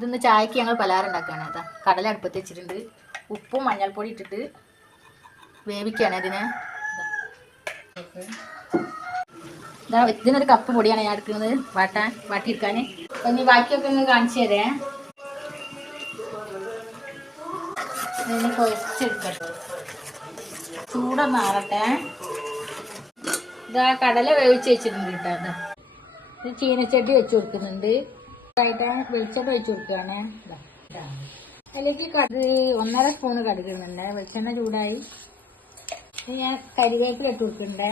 ഇതൊന്ന് ചായക്ക് ഞങ്ങൾ പലഹാരം ഉണ്ടാക്കുകയാണ്. അതാ കടല അടുപ്പത്ത് വെച്ചിട്ടുണ്ട്. ഉപ്പും മഞ്ഞൾപ്പൊടി ഇട്ടിട്ട് വേവിക്കുകയാണ് ഇതിനെ. ഇതിനൊരു കപ്പ് പൊടിയാണ് ഞാൻ എടുക്കുന്നത് വാട്ടിയെടുക്കാൻ. അപ്പം ഇനി ബാക്കിയൊക്കെ ഒന്ന് കാണിച്ചു തരേ. ഇതിന് കുഴച്ചെടുക്കട്ടെ, ചൂടൊന്നാറട്ടെ. ഇതാ കടല വേവിച്ച് വെച്ചിട്ടുണ്ട് കേട്ടോ. അതാ ഇത് ചീനച്ചട്ടി വെച്ച് കൊടുക്കുന്നുണ്ട്. വെളിച്ചെണ്ണ ഒഴിച്ച് കൊടുക്കുകയാണ്. അതിലേക്ക് 1.5 സ്പൂണ് കടുകിടുന്നുണ്ട്. വെളിച്ചെണ്ണ ചൂടായി ഞാൻ കരിവേപ്പില ഇട്ട് കൊടുക്കുന്നുണ്ട്.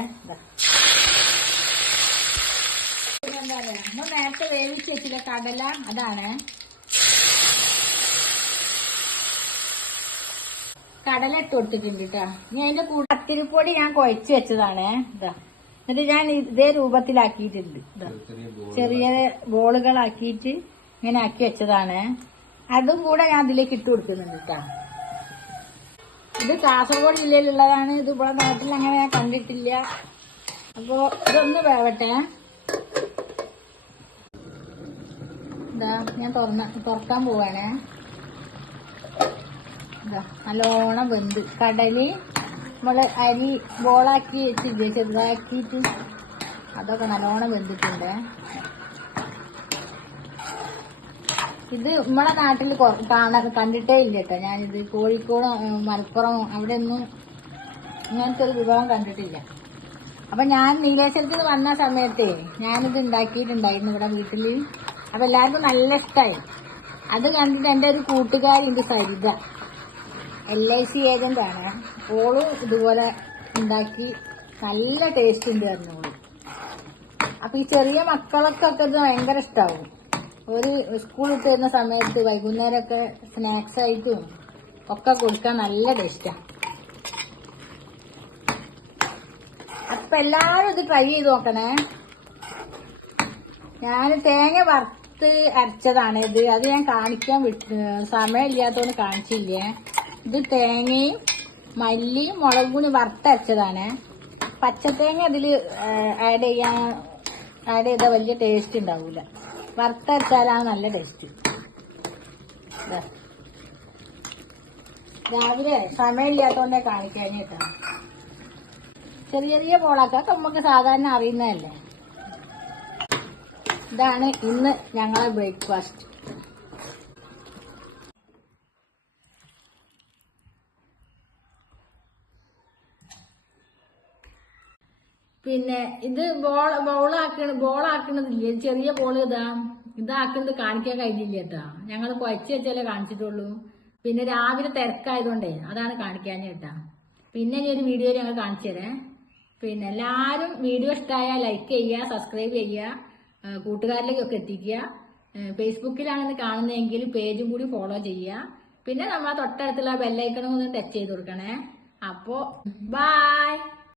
എന്താ പറയാ, നമ്മൾ നേരത്തെ വേവിച്ച് വെച്ചില്ല കടല, അതാണ് കടല ഇട്ട് കൊടുത്തിട്ടുണ്ട് കേട്ടോ. ഞാൻ അതിന്റെ കൂടെ പത്തിരിപ്പൊടി ഞാൻ കുഴച്ച് വെച്ചതാണ്. ഇതാ എന്നിട്ട് ഞാൻ ഇതേ രൂപത്തിലാക്കിയിട്ടുണ്ട്. ചെറിയ ബോളുകളാക്കിയിട്ട് ഇങ്ങനെ ആക്കി വെച്ചതാണ്. അതും കൂടെ ഞാൻ ഇതിലേക്ക് ഇട്ട് കൊടുക്കുന്നുണ്ട് കേട്ടോ. ഇത് കാസർഗോഡ് ജില്ലയിലുള്ളതാണ്. ഇത് ഇവിടെ നാട്ടിൽ അങ്ങനെ ഞാൻ കണ്ടിട്ടില്ല. അപ്പോ ഇതൊന്ന് വേവട്ടെ. ഇതാ ഞാൻ തുറക്കാൻ പോവാണ്. ഇതാ നല്ലോണം വെന്ത് കടല് നമ്മള് അരി ബോളാക്കി വെച്ചില്ലേ ചെറുതാക്കിയിട്ട്, അതൊക്കെ നല്ലോണം വെന്തിട്ടുണ്ട്. ഇത് നമ്മളെ നാട്ടിൽ കണ്ടിട്ടേ ഇല്ല കേട്ടോ. ഞാനിത് കോഴിക്കോട് മലപ്പുറം അവിടെ ഒന്നും ഇങ്ങനത്തെ ഒരു വിഭവം കണ്ടിട്ടില്ല. അപ്പൊ ഞാൻ നീലേശ്വരത്തിന് വന്ന സമയത്തേ ഞാനിത് ഉണ്ടാക്കിയിട്ടുണ്ടായിരുന്നു ഇവിടെ വീട്ടില്. അപ്പൊ എല്ലാവർക്കും നല്ല ഇഷ്ടമായി. അത് കണ്ടിട്ട് എൻ്റെ ഒരു കൂട്ടുകാരുണ്ട് സരിത, LIC ഏജന്റ് ആണ്. ഓളും ഇതുപോലെ ഉണ്ടാക്കി നല്ല ടേസ്റ്റ് ഉണ്ട് പറഞ്ഞോളൂ. അപ്പൊ ഈ ചെറിയ മക്കളൊക്കെ ഇത് ഭയങ്കര ഇഷ്ടാവും. ഒരു സ്കൂൾ വിട്ട് വരുന്ന സമയത്ത് വൈകുന്നേരമൊക്കെ സ്നാക്സ് ആയിട്ടും ഒക്കെ കൊടുക്കാൻ നല്ല ടേസ്റ്റാണ്. അപ്പൊ എല്ലാരും ഇത് ട്രൈ ചെയ്ത് നോക്കണേ. ഞാൻ തേങ്ങ വറുത്ത് അരച്ചതാണ് ഇത്. അത് ഞാൻ കാണിക്കാൻ സമയമില്ലാത്തതുകൊണ്ട് കാണിച്ചില്ലേ. ഇത് തേങ്ങയും മല്ലിയും മുളകും കൂടി വറുത്തരച്ചതാണ്. പച്ചത്തേങ്ങ അതിൽ ആഡ് ചെയ്താൽ വലിയ ടേസ്റ്റ് ഉണ്ടാവില്ല. വറുത്തരച്ചാലാണ് നല്ല ടേസ്റ്റ്. രാവിലെ സമയമില്ലാത്തതുകൊണ്ടേ കാണിക്കാൻ കേട്ടോ. ചെറിയ ചെറിയ പോളാക്കൊക്കെ നമുക്ക് സാധാരണ അറിയുന്നതല്ലേ. ഇതാണ് ഇന്ന് ഞങ്ങളെ ബ്രേക്ക്ഫാസ്റ്റ്. പിന്നെ ഇത് ബോളാക്കണതില്ലേ, ചെറിയ ബോള് ഇതാക്കുന്നത് കാണിക്കാൻ കഴിഞ്ഞില്ല കേട്ടോ. ഞങ്ങൾ കുഴച്ച് വെച്ചാലേ കാണിച്ചിട്ടുള്ളൂ. പിന്നെ രാവിലെ തിരക്കായതുകൊണ്ടേ അതാണ് കാണിക്കാൻ കേട്ടാ. പിന്നെ ഇനി ഒരു വീഡിയോ ഞങ്ങൾ കാണിച്ചു തരാം. പിന്നെ എല്ലാവരും വീഡിയോ ഇഷ്ടമായാൽ ലൈക്ക് ചെയ്യുക, സബ്സ്ക്രൈബ് ചെയ്യുക, കൂട്ടുകാരിലേക്കൊക്കെ എത്തിക്കുക. ഫേസ്ബുക്കിലാണ് കാണുന്നതെങ്കിൽ പേജും കൂടി ഫോളോ ചെയ്യുക. പിന്നെ നമ്മളെ തൊട്ടടുത്തുള്ള ബെല്ലൈക്കണും ഒന്ന് ടച്ച് ചെയ്ത് കൊടുക്കണേ. അപ്പോ ബൈ.